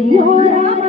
Yeah.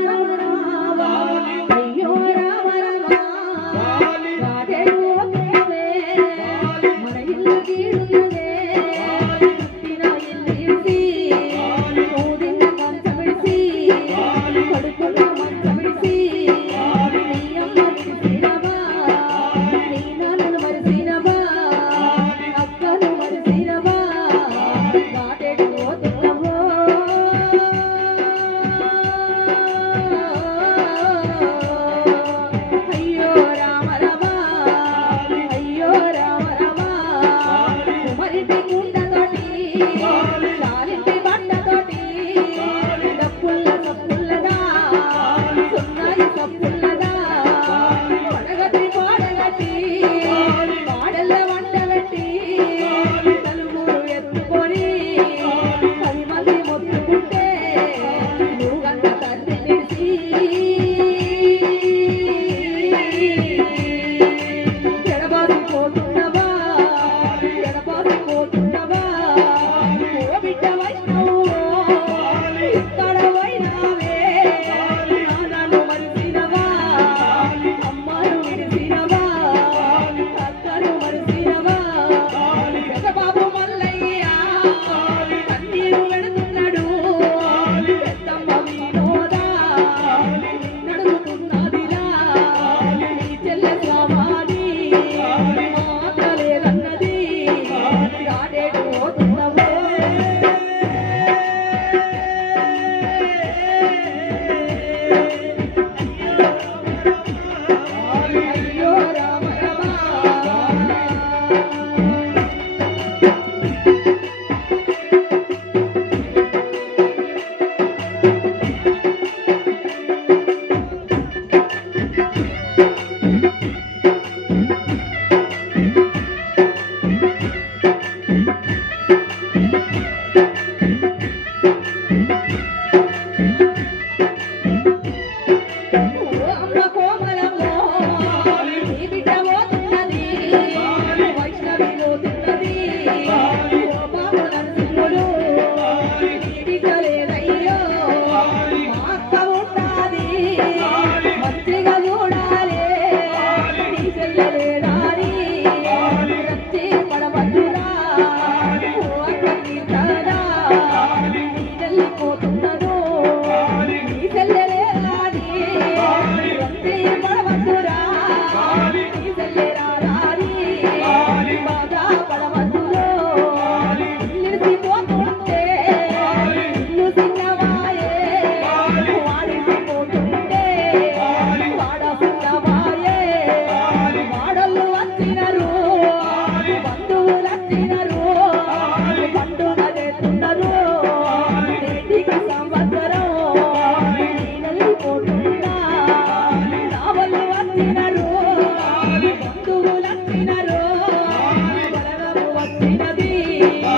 Thank.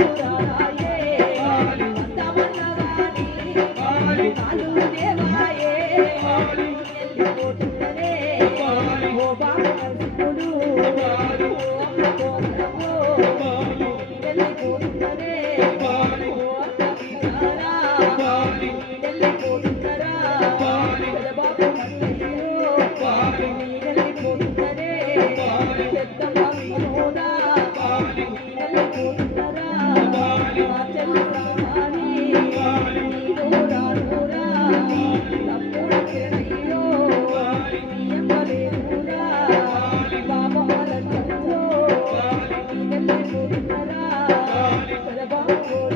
ये amor.